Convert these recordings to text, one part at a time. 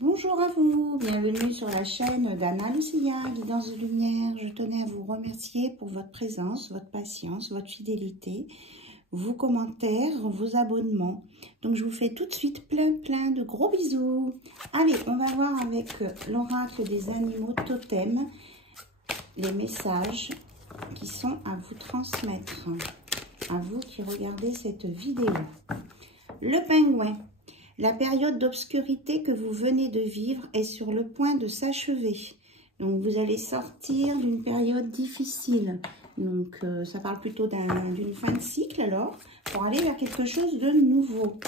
Bonjour à vous, bienvenue sur la chaîne d'Anna Lucia, Guidance de Lumière. Je tenais à vous remercier pour votre présence, votre patience, votre fidélité, vos commentaires, vos abonnements. Donc je vous fais tout de suite plein de gros bisous. Allez, on va voir avec l'oracle des animaux totems les messages qui sont à vous transmettre, à vous qui regardez cette vidéo. Le pingouin. La période d'obscurité que vous venez de vivre est sur le point de s'achever. Donc, vous allez sortir d'une période difficile. Donc, ça parle plutôt d'une fin de cycle, alors, pour aller vers quelque chose de nouveau.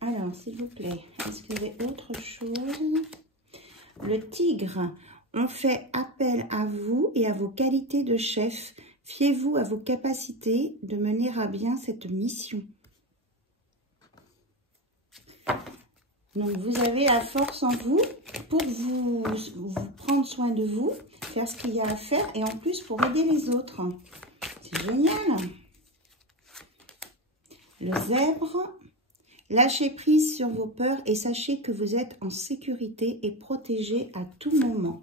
Alors, s'il vous plaît, est-ce qu'il y avait autre chose? Le tigre. On fait appel à vous et à vos qualités de chef. Fiez-vous à vos capacités de mener à bien cette mission. Donc, vous avez la force en vous pour vous prendre soin de vous, faire ce qu'il y a à faire et en plus pour aider les autres. C'est génial. Le zèbre, lâchez prise sur vos peurs et sachez que vous êtes en sécurité et protégé à tout moment.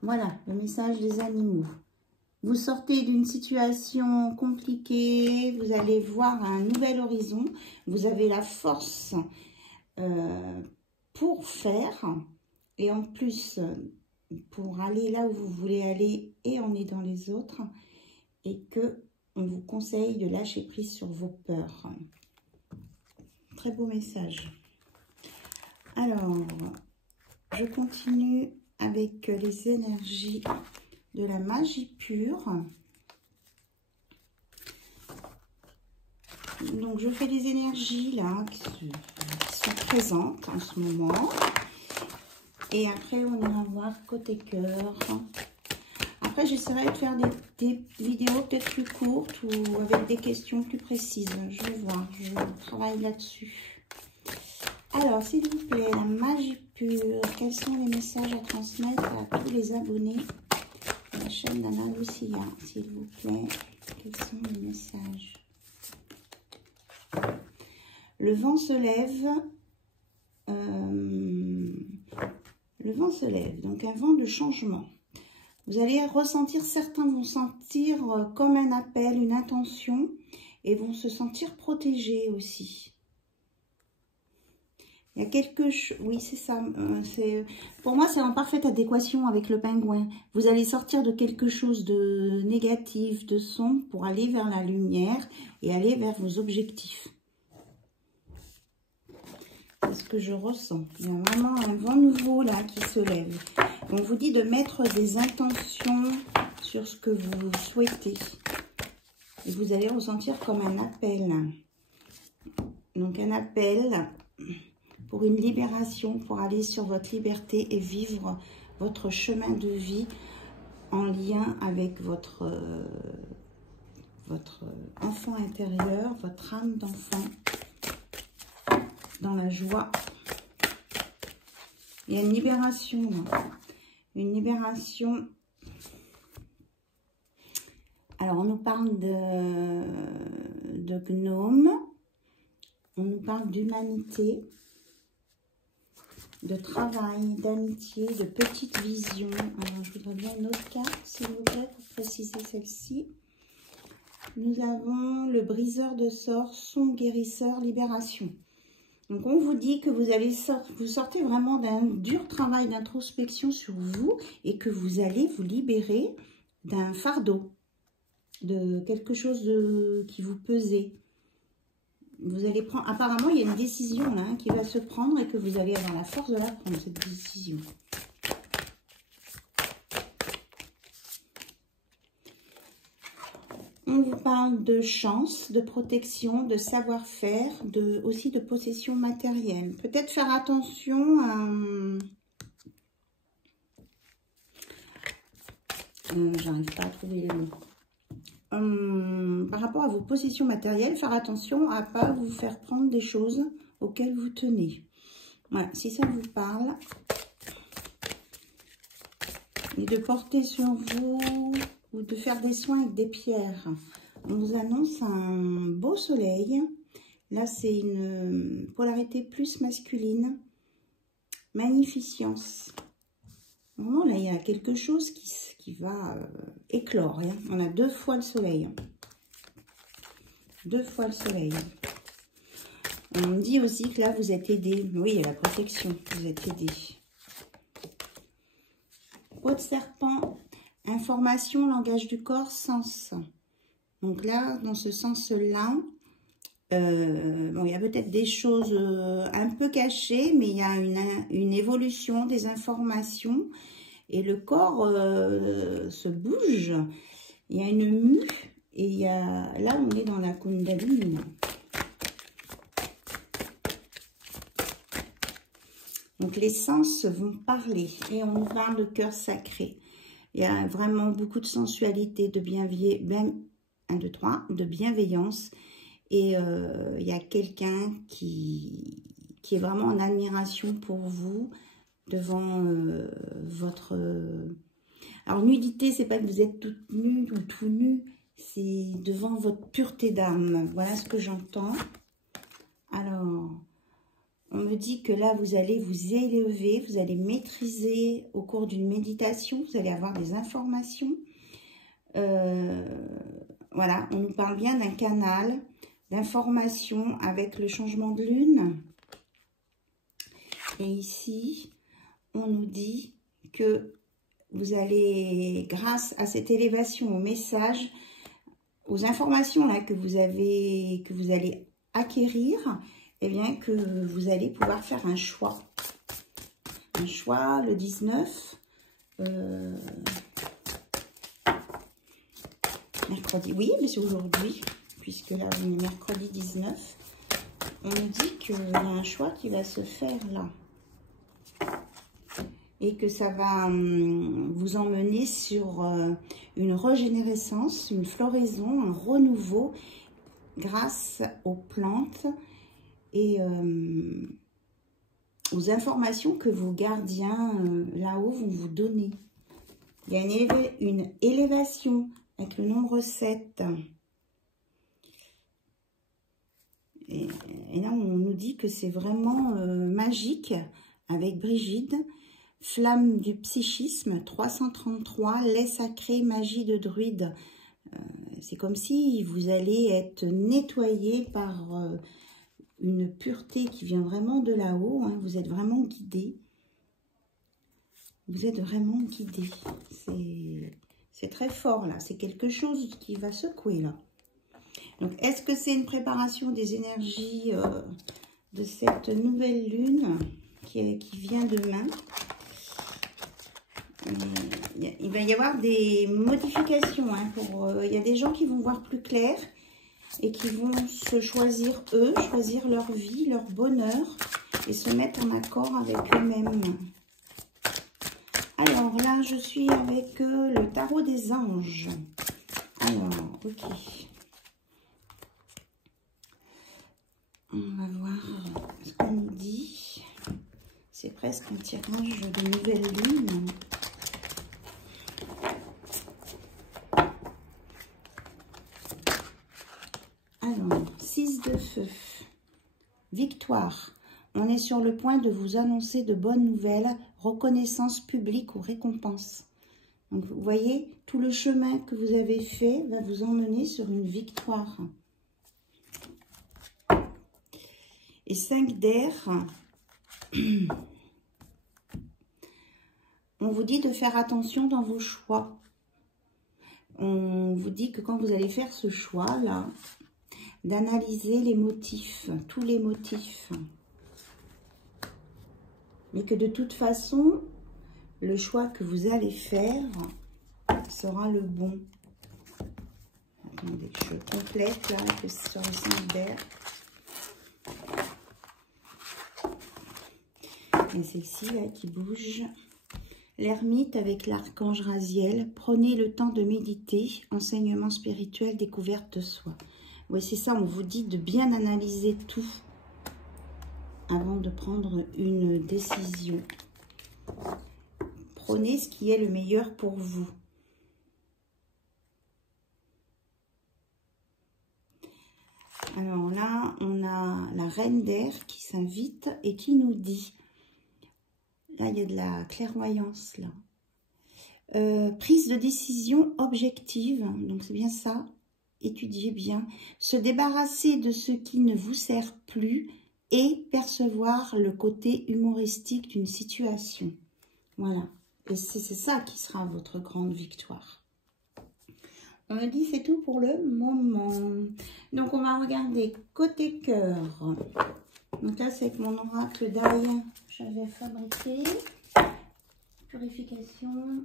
Voilà le message des animaux. Vous sortez d'une situation compliquée, vous allez voir un nouvel horizon, vous avez la force pour faire et en plus pour aller là où vous voulez aller et en aidant les autres, et que on vous conseille de lâcher prise sur vos peurs. Très beau message. Alors, je continue avec les énergies de la magie pure. Donc, je fais des énergies là qui sont présentes en ce moment. Et après, on ira voir côté cœur. Après, j'essaierai de faire des vidéos peut-être plus courtes ou avec des questions plus précises. Je vais voir, je travaille là-dessus. Alors, s'il vous plaît, la magie pure. Quels sont les messages à transmettre à tous les abonnés de la chaîne d'Anna Lucia? S'il vous plaît, quels sont les messages? Le vent se lève. Le vent se lève, donc un vent de changement. Vous allez ressentir, certains vont sentir comme un appel, une intention, et vont se sentir protégés aussi. Il y a quelque chose, oui c'est ça, pour moi c'est en parfaite adéquation avec le pingouin. Vous allez sortir de quelque chose de négatif, de sombre, pour aller vers la lumière et aller vers vos objectifs. C'est ce que je ressens. Il y a vraiment un vent nouveau là qui se lève. On vous dit de mettre des intentions sur ce que vous souhaitez. Et vous allez ressentir comme un appel. Donc un appel pour une libération, pour aller sur votre liberté et vivre votre chemin de vie en lien avec votre enfant intérieur, votre âme d'enfant. Dans la joie. Il y a une libération, une libération. Alors, on nous parle de gnomes, on nous parle d'humanité, de travail, d'amitié, de petite vision. Alors, je voudrais bien une autre carte, s'il vous plaît, pour préciser celle-ci. Nous avons le briseur de sorts, son guérisseur, libération. Donc, on vous dit que vous sortez vraiment d'un dur travail d'introspection sur vous et que vous allez vous libérer d'un fardeau, de quelque chose qui vous pesait. Vous allez prendre, apparemment, il y a une décision là qui va se prendre et que vous allez avoir la force de la prendre, cette décision. On vous parle de chance, de protection, de savoir-faire, aussi de possession matérielle. Peut-être faire attention à... j'arrive pas à trouver les mots. Par rapport à vos possessions matérielles, faire attention à ne pas vous faire prendre des choses auxquelles vous tenez. Voilà, si ça vous parle. Et de porter sur vous... ou de faire des soins avec des pierres. On vous annonce un beau soleil. Là, c'est une polarité plus masculine. Magnificence. Vraiment, là, il y a quelque chose qui va éclore. Hein. On a 2 fois le soleil. 2 fois le soleil. On me dit aussi que là, vous êtes aidé. Oui, il y a la protection. Vous êtes aidé. Peau de serpent. Information, langage du corps, sens. Donc là, dans ce sens-là, bon, il y a peut-être des choses un peu cachées, mais il y a une évolution des informations et le corps se bouge. Il y a une mue et il y a, là, on est dans la Kundalini. Donc, les sens vont parler et on parle de cœur sacré. Il y a vraiment beaucoup de sensualité, de de bienveillance. Et il y a quelqu'un qui est vraiment en admiration pour vous devant votre... Alors, nudité, c'est pas que vous êtes toute nue ou tout nu, c'est devant votre pureté d'âme. Voilà ce que j'entends. Alors, on me dit que là, vous allez vous élever, vous allez maîtriser au cours d'une méditation, vous allez avoir des informations. Voilà, on nous parle bien d'un canal d'information avec le changement de lune. Et ici, on nous dit que vous allez, grâce à cette élévation, au message, aux informations là que vous allez acquérir, eh bien que vous allez pouvoir faire un choix. Un choix le 19, mercredi. Oui, mais c'est aujourd'hui, puisque là, on est mercredi 19. On nous dit qu'il y a un choix qui va se faire là. Et que ça va vous emmener sur une régénérescence, une floraison, un renouveau grâce aux plantes et aux informations que vos gardiens là-haut vont vous donner. Il y a une élévation avec le nombre 7. Et là, on nous dit que c'est vraiment magique avec Brigitte. Flamme du psychisme, 333, lait sacré, magie de druide. C'est comme si vous allez être nettoyé par une pureté qui vient vraiment de là-haut. Hein. Vous êtes vraiment guidé. Vous êtes vraiment guidé. C'est très fort là. C'est quelque chose qui va secouer là. Donc, est-ce que c'est une préparation des énergies de cette nouvelle lune qui vient demain? Il va y avoir des modifications. Hein, il y a des gens qui vont voir plus clair et qui vont se choisir eux, choisir leur vie, leur bonheur et se mettre en accord avec eux-mêmes. Alors là, je suis avec le tarot des anges. Alors, ok. On va voir ce qu'on nous dit. C'est presque un tirage de nouvelle lune. Alors, 6 de feu. Victoire. On est sur le point de vous annoncer de bonnes nouvelles, reconnaissance publique ou récompense. Donc, vous voyez, tout le chemin que vous avez fait va vous emmener sur une victoire. Et 5 d'air. On vous dit de faire attention dans vos choix. On vous dit que quand vous allez faire ce choix-là, d'analyser les motifs, tous les motifs. Mais que de toute façon, le choix que vous allez faire sera le bon. Attendez, je complète là que c'est sur le 5 d'air. Et celle-ci là qui bouge. L'ermite avec l'archange Raziel. Prenez le temps de méditer. Enseignement spirituel, découverte de soi. Oui, c'est ça, on vous dit de bien analyser tout avant de prendre une décision. Prenez ce qui est le meilleur pour vous. Alors là, on a la reine d'air qui s'invite et qui nous dit Là, il y a de la clairvoyance, là. Prise de décision objective, donc c'est bien ça. Étudiez bien. Se débarrasser de ce qui ne vous sert plus et percevoir le côté humoristique d'une situation. Voilà. Et c'est ça qui sera votre grande victoire. On me dit c'est tout pour le moment. Donc on va regarder côté cœur. Donc là c'est avec mon oracle d'ail j'avais fabriqué. Purification.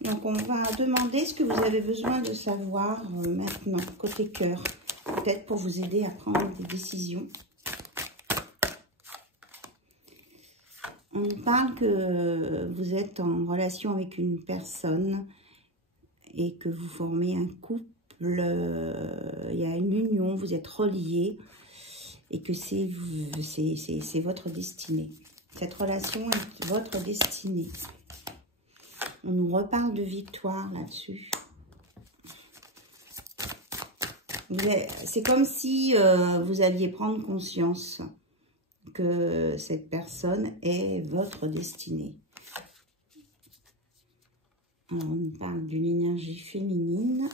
Donc on va demander ce que vous avez besoin de savoir maintenant côté cœur. Peut-être pour vous aider à prendre des décisions. On nous parle que vous êtes en relation avec une personne et que vous formez un couple. Il y a une union, vous êtes reliés et que c'est votre destinée. Cette relation est votre destinée. On nous reparle de victoire là-dessus. C'est comme si vous alliez prendre conscience que cette personne est votre destinée. Alors, on nous parle d'une énergie féminine.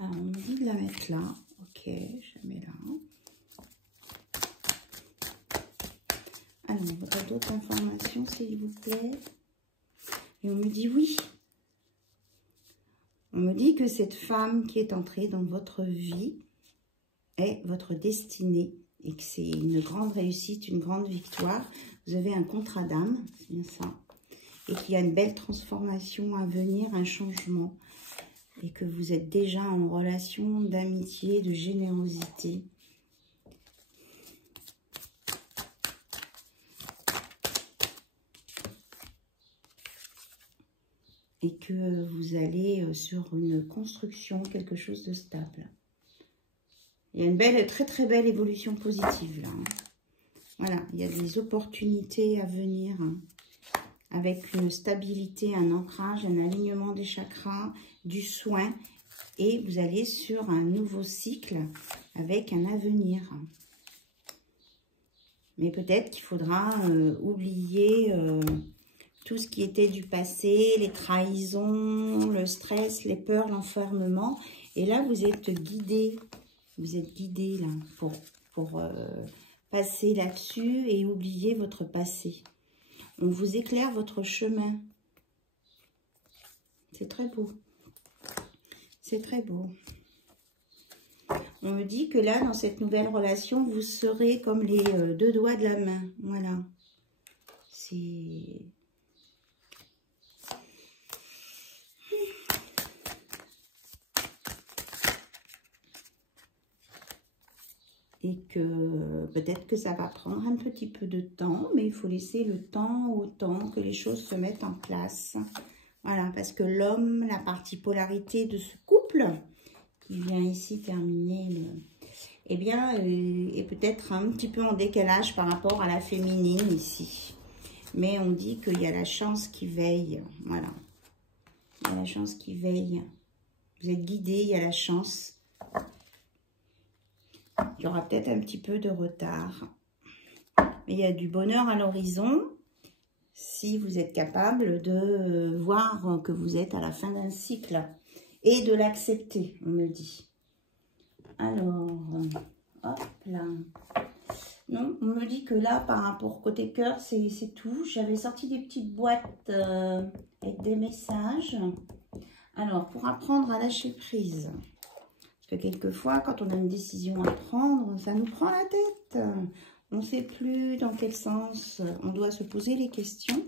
Alors, on me dit de la mettre là. Ok, je la mets là. Alors, on a d'autres informations, s'il vous plaît. Et on me dit oui. On me dit que cette femme qui est entrée dans votre vie est votre destinée et que c'est une grande réussite, une grande victoire. Vous avez un contrat d'âme, c'est bien ça. Et qu'il y a une belle transformation à venir, un changement. Et que vous êtes déjà en relation d'amitié, de générosité. Et que vous allez sur une construction, quelque chose de stable. Il y a une belle, très très belle évolution positive là. Voilà, il y a des opportunités à venir avec une stabilité, un ancrage, un alignement des chakras, du soin. Et vous allez sur un nouveau cycle avec un avenir. Mais peut-être qu'il faudra oublier... tout ce qui était du passé, les trahisons, le stress, les peurs, l'enfermement. Et là, vous êtes guidé. Vous êtes guidé là pour passer là-dessus et oublier votre passé. On vous éclaire votre chemin. C'est très beau. C'est très beau. On me dit que là, dans cette nouvelle relation, vous serez comme les deux doigts de la main. Voilà. C'est... Et que peut-être que ça va prendre un petit peu de temps, mais il faut laisser le temps au temps que les choses se mettent en place. Voilà, parce que l'homme, la partie polarité de ce couple, qui vient ici terminer, eh bien, est peut-être un petit peu en décalage par rapport à la féminine ici. Mais on dit qu'il y a la chance qui veille, voilà. Il y a la chance qui veille. Vous êtes guidé, il y a la chance. Il y aura peut-être un petit peu de retard. Mais il y a du bonheur à l'horizon si vous êtes capable de voir que vous êtes à la fin d'un cycle et de l'accepter, on me dit. Alors, hop là. Non, on me dit que là, par rapport au côté cœur, c'est tout. J'avais sorti des petites boîtes avec des messages. Alors, pour apprendre à lâcher prise. Parce que quelquefois, quand on a une décision à prendre, ça nous prend la tête. On ne sait plus dans quel sens on doit se poser les questions.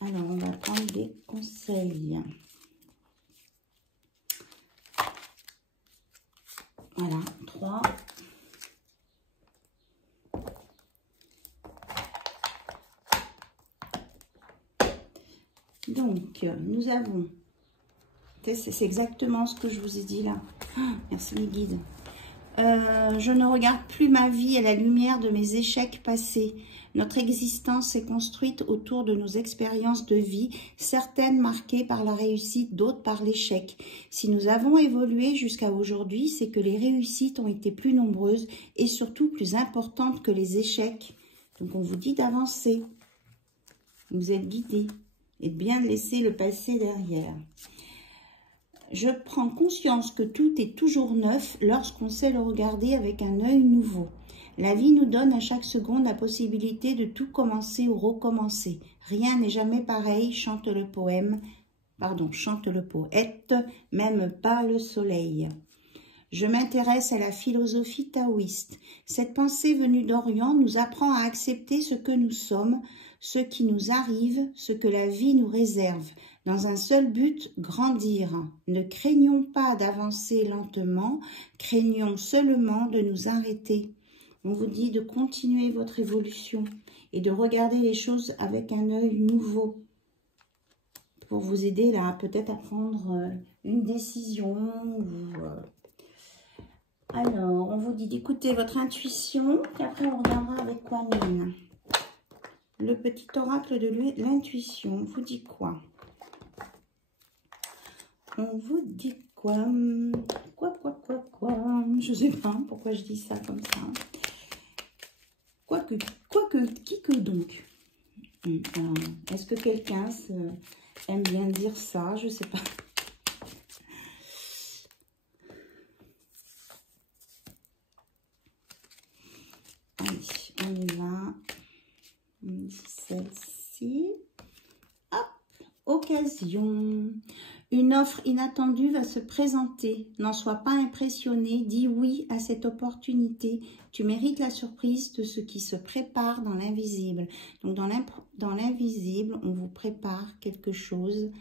Alors, on va prendre des conseils. Voilà, 3. Donc, nous avons... C'est exactement ce que je vous ai dit là. Oh, merci les guides. Je ne regarde plus ma vie à la lumière de mes échecs passés. Notre existence est construite autour de nos expériences de vie, certaines marquées par la réussite, d'autres par l'échec. Si nous avons évolué jusqu'à aujourd'hui, c'est que les réussites ont été plus nombreuses et surtout plus importantes que les échecs. Donc on vous dit d'avancer. Vous êtes guidé et de bien laisser le passé derrière. Je prends conscience que tout est toujours neuf lorsqu'on sait le regarder avec un œil nouveau. La vie nous donne à chaque seconde la possibilité de tout commencer ou recommencer. Rien n'est jamais pareil, chante le poème, chante le poète, même pas le soleil. Je m'intéresse à la philosophie taoïste. Cette pensée venue d'Orient nous apprend à accepter ce que nous sommes, ce qui nous arrive, ce que la vie nous réserve, dans un seul but, grandir. Ne craignons pas d'avancer lentement, craignons seulement de nous arrêter. On vous dit de continuer votre évolution et de regarder les choses avec un œil nouveau pour vous aider là peut-être à prendre une décision. Alors, on vous dit d'écouter votre intuition et après on regardera avec Kuan Yin. Le petit oracle de l'intuition vous dit quoi? On vous dit quoi? Quoi? Je sais pas pourquoi je dis ça comme ça. Qui que donc? Est-ce que quelqu'un aime bien dire ça? Je sais pas. Allez, on y va. On dit celle-ci. Hop, occasion. Une offre inattendue va se présenter. N'en sois pas impressionné. Dis oui à cette opportunité. Tu mérites la surprise de ce qui se prépare dans l'invisible. Donc, dans l'invisible, on vous prépare quelque chose,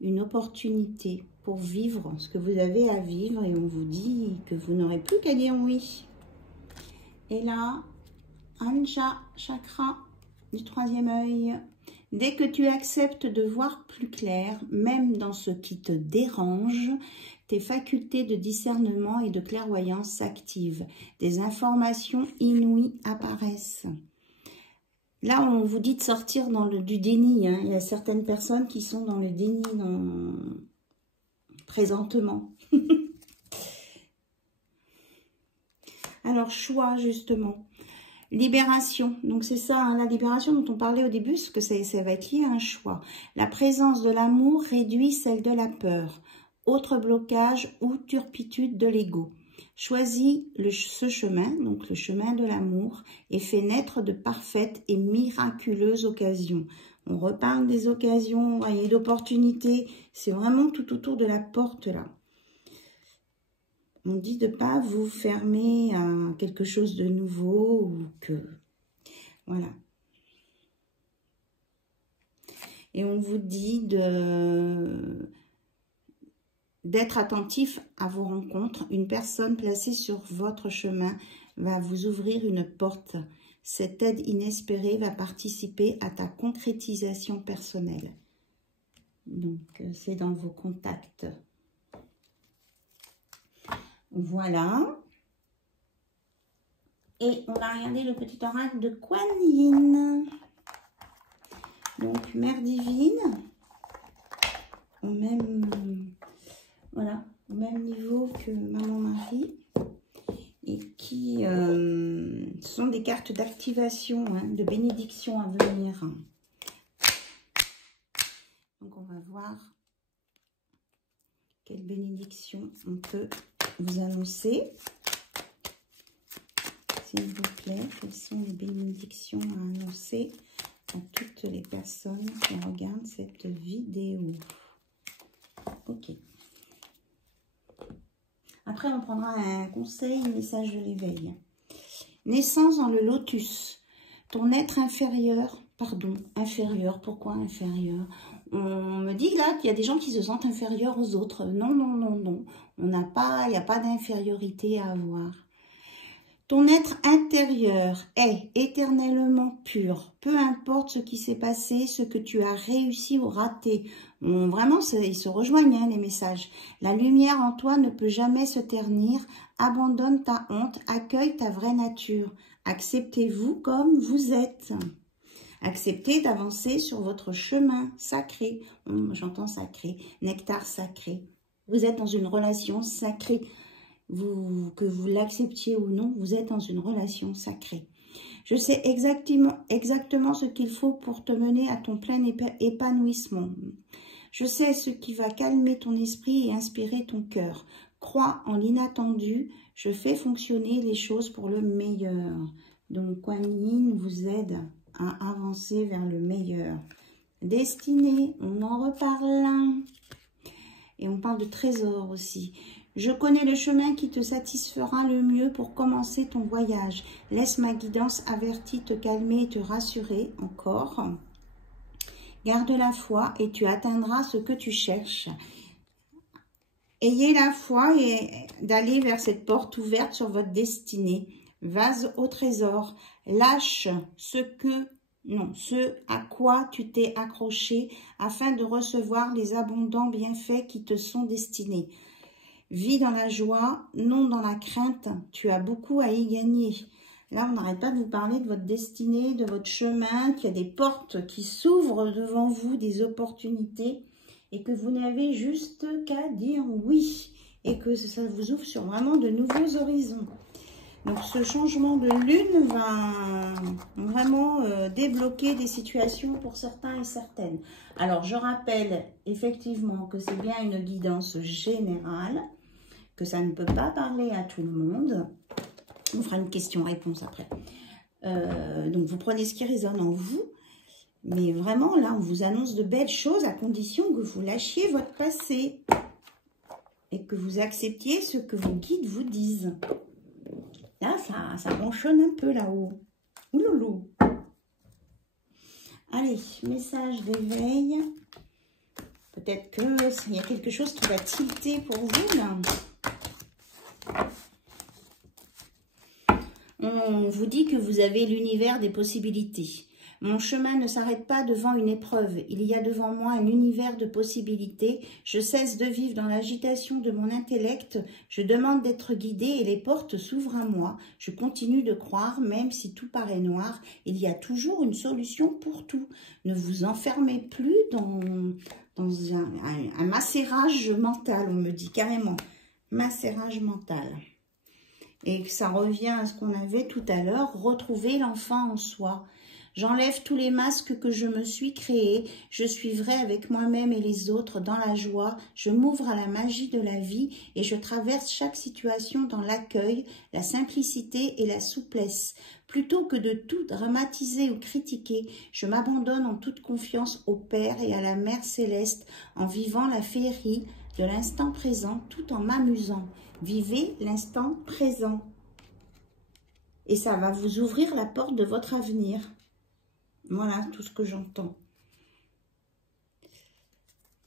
une opportunité pour vivre ce que vous avez à vivre. Et on vous dit que vous n'aurez plus qu'à dire oui. Et là, Anja, chakra du troisième œil. Dès que tu acceptes de voir plus clair, même dans ce qui te dérange, tes facultés de discernement et de clairvoyance s'activent. Des informations inouïes apparaissent. Là, on vous dit de sortir du déni. Hein. Il y a certaines personnes qui sont dans le déni présentement. Alors, choix, justement. Libération, donc c'est ça, hein, la libération dont on parlait au début, parce que ça va être lié à un choix. La présence de l'amour réduit celle de la peur. Autre blocage ou turpitude de l'ego. Choisis ce chemin, donc le chemin de l'amour, et fais naître de parfaites et miraculeuses occasions. On reparle des occasions, voyez, d'opportunités, c'est vraiment tout autour de la porte là. On dit de ne pas vous fermer à quelque chose de nouveau ou que... Voilà. Et on vous dit d'être attentif à vos rencontres. Une personne placée sur votre chemin va vous ouvrir une porte. Cette aide inespérée va participer à ta concrétisation personnelle. Donc, c'est dans vos contacts. Voilà. Et on va regarder le petit oracle de Kuan Yin. Donc, Mère Divine, au même, voilà, au même niveau que Maman Marie. Et qui sont des cartes d'activation, hein, de bénédiction à venir. Donc, on va voir quelle bénédiction on peut vous annoncer. S'il vous plaît, quelles sont les bénédictions à annoncer à toutes les personnes qui regardent cette vidéo. Ok. Après, on prendra un conseil, un message de l'éveil. Naissance dans le lotus. Ton être inférieur, inférieur, pourquoi inférieur? On me dit là qu'il y a des gens qui se sentent inférieurs aux autres. Non, non, non, non. Il n'y a pas d'infériorité à avoir. Ton être intérieur est éternellement pur. Peu importe ce qui s'est passé, ce que tu as réussi ou raté. Vraiment, ils se rejoignent, hein, les messages. La lumière en toi ne peut jamais se ternir. Abandonne ta honte, accueille ta vraie nature. Acceptez-vous comme vous êtes. Acceptez d'avancer sur votre chemin sacré. J'entends sacré, nectar sacré. Vous êtes dans une relation sacrée. Que vous l'acceptiez ou non, vous êtes dans une relation sacrée. Je sais exactement ce qu'il faut pour te mener à ton plein épanouissement. Je sais ce qui va calmer ton esprit et inspirer ton cœur. Crois en l'inattendu, je fais fonctionner les choses pour le meilleur. Donc, Kuan Yin vous aide à avancer vers le meilleur. Destinée, on en reparle. Et on parle de trésor aussi. Je connais le chemin qui te satisfera le mieux pour commencer ton voyage. Laisse ma guidance avertie te calmer et te rassurer encore. Garde la foi et tu atteindras ce que tu cherches. Ayez la foi et d'aller vers cette porte ouverte sur votre destinée. Vase au trésor. Lâche ce à quoi tu t'es accroché afin de recevoir les abondants bienfaits qui te sont destinés. Vis dans la joie, non dans la crainte. Tu as beaucoup à y gagner. Là, on n'arrête pas de vous parler de votre destinée, de votre chemin, qu'il y a des portes qui s'ouvrent devant vous, des opportunités, et que vous n'avez juste qu'à dire oui, et que ça vous ouvre sur vraiment de nouveaux horizons. Donc, ce changement de lune va vraiment débloquer des situations pour certains et certaines. Alors, je rappelle effectivement que c'est bien une guidance générale, que ça ne peut pas parler à tout le monde. On fera une question-réponse après. Donc, vous prenez ce qui résonne en vous. Mais vraiment, là, on vous annonce de belles choses à condition que vous lâchiez votre passé. Et que vous acceptiez ce que vos guides vous disent. Là, ça ronchonne un peu là-haut. Ouloulou. Allez, message d'éveil. Peut-être qu'il y a quelque chose qui va tilter pour vous, là. On vous dit que vous avez l'univers des possibilités. Mon chemin ne s'arrête pas devant une épreuve. Il y a devant moi un univers de possibilités. Je cesse de vivre dans l'agitation de mon intellect. Je demande d'être guidée et les portes s'ouvrent à moi. Je continue de croire, même si tout paraît noir. Il y a toujours une solution pour tout. Ne vous enfermez plus dans un macérage mental, on me dit carrément. Macérage mental. Et ça revient à ce qu'on avait tout à l'heure, retrouver l'enfant en soi. J'enlève tous les masques que je me suis créés. Je suis vrai avec moi-même et les autres dans la joie. Je m'ouvre à la magie de la vie et je traverse chaque situation dans l'accueil, la simplicité et la souplesse. Plutôt que de tout dramatiser ou critiquer, je m'abandonne en toute confiance au Père et à la Mère Céleste en vivant la féerie de l'instant présent tout en m'amusant. Vivez l'instant présent. Et ça va vous ouvrir la porte de votre avenir. Voilà tout ce que j'entends.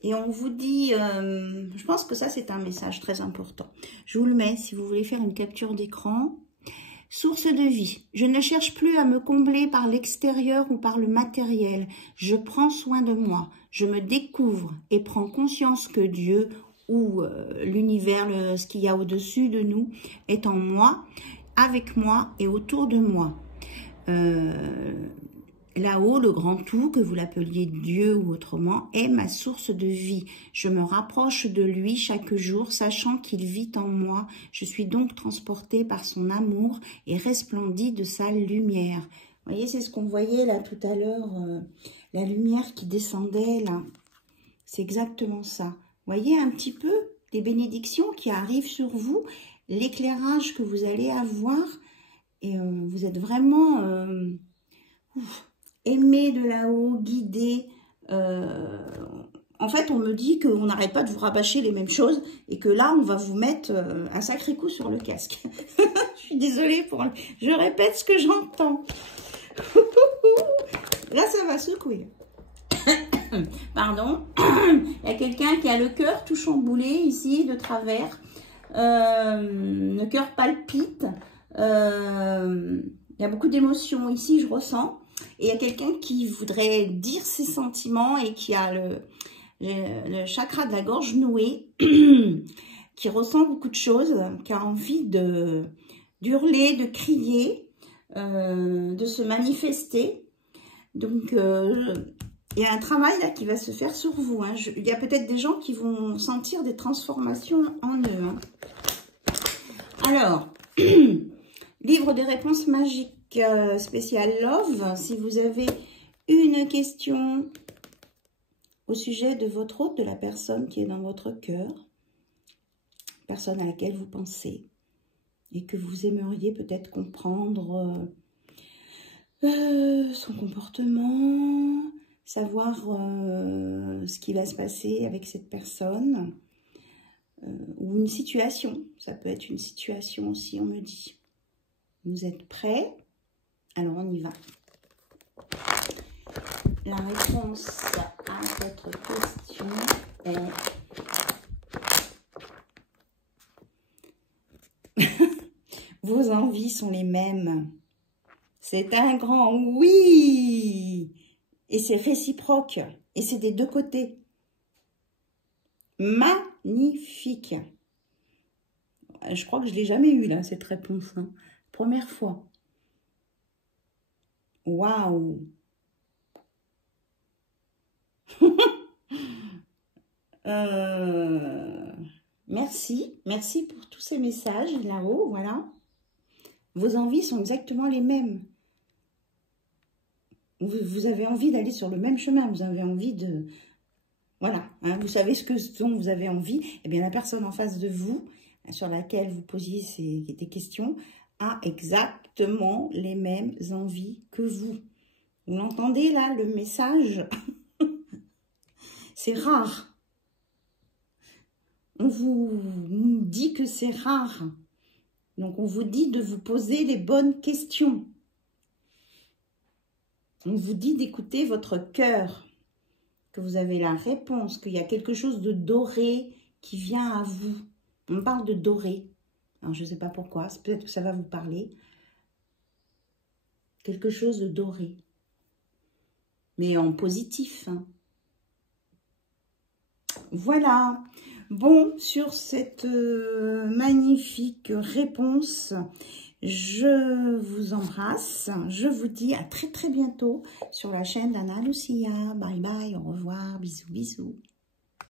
Et on vous dit, je pense que ça c'est un message très important. Je vous le mets si vous voulez faire une capture d'écran. Source de vie. Je ne cherche plus à me combler par l'extérieur ou par le matériel. Je prends soin de moi. Je me découvre et prends conscience que Dieu ou l'univers, ce qu'il y a au-dessus de nous, est en moi, avec moi et autour de moi. Là-haut, le grand tout, que vous l'appeliez Dieu ou autrement, est ma source de vie. Je me rapproche de lui chaque jour, sachant qu'il vit en moi. Je suis donc transportée par son amour et resplendie de sa lumière. Vous voyez, c'est ce qu'on voyait là tout à l'heure, la lumière qui descendait là. C'est exactement ça. Vous voyez un petit peu les bénédictions qui arrivent sur vous, l'éclairage que vous allez avoir, et vous êtes vraiment aimé de là-haut, guidé. En fait, on me dit qu'on n'arrête pas de vous rabâcher les mêmes choses et que là, on va vous mettre un sacré coup sur le casque. Je suis désolée, je répète ce que j'entends. Là, ça va secouer. Pardon. Il y a quelqu'un qui a le cœur tout chamboulé ici, de travers. Le cœur palpite. Il y a beaucoup d'émotions ici, je ressens. Et il y a quelqu'un qui voudrait dire ses sentiments et qui a J'ai le chakra de la gorge nouée qui ressent beaucoup de choses, qui a envie d'hurler, de crier, de se manifester. Donc, il y a un travail là qui va se faire sur vous. Hein. Il y a peut-être des gens qui vont sentir des transformations en eux. Hein. Alors, livre des réponses magiques spécial Love. Si vous avez une question au sujet de votre hôte, de la personne qui est dans votre cœur, personne à laquelle vous pensez et que vous aimeriez peut-être comprendre son comportement, savoir ce qui va se passer avec cette personne ou une situation. Ça peut être une situation aussi, on me dit. Vous êtes prêts? Alors, on y va. La réponse à votre question est... Vos envies sont les mêmes. C'est un grand oui. Et c'est réciproque. Et c'est des deux côtés. Magnifique. Je crois que je ne l'ai jamais eu, là, cette réponse. Hein. Première fois. Waouh. Merci. Merci pour tous ces messages là-haut. Voilà. Vos envies sont exactement les mêmes. Vous avez envie d'aller sur le même chemin. Vous avez envie de... Voilà. Hein, vous savez ce dont vous avez envie. Eh bien, la personne en face de vous, sur laquelle vous posiez des questions, a exactement les mêmes envies que vous. Vous l'entendez là, le message? C'est rare. On vous dit que c'est rare. Donc, on vous dit de vous poser les bonnes questions. On vous dit d'écouter votre cœur, que vous avez la réponse, qu'il y a quelque chose de doré qui vient à vous. On parle de doré. Alors, je ne sais pas pourquoi, peut-être que ça va vous parler. Quelque chose de doré. Mais en positif. Hein. Voilà. Bon, sur cette magnifique réponse, je vous embrasse. Je vous dis à très très bientôt sur la chaîne d'Anna Lucia. Bye bye, au revoir, bisous bisous.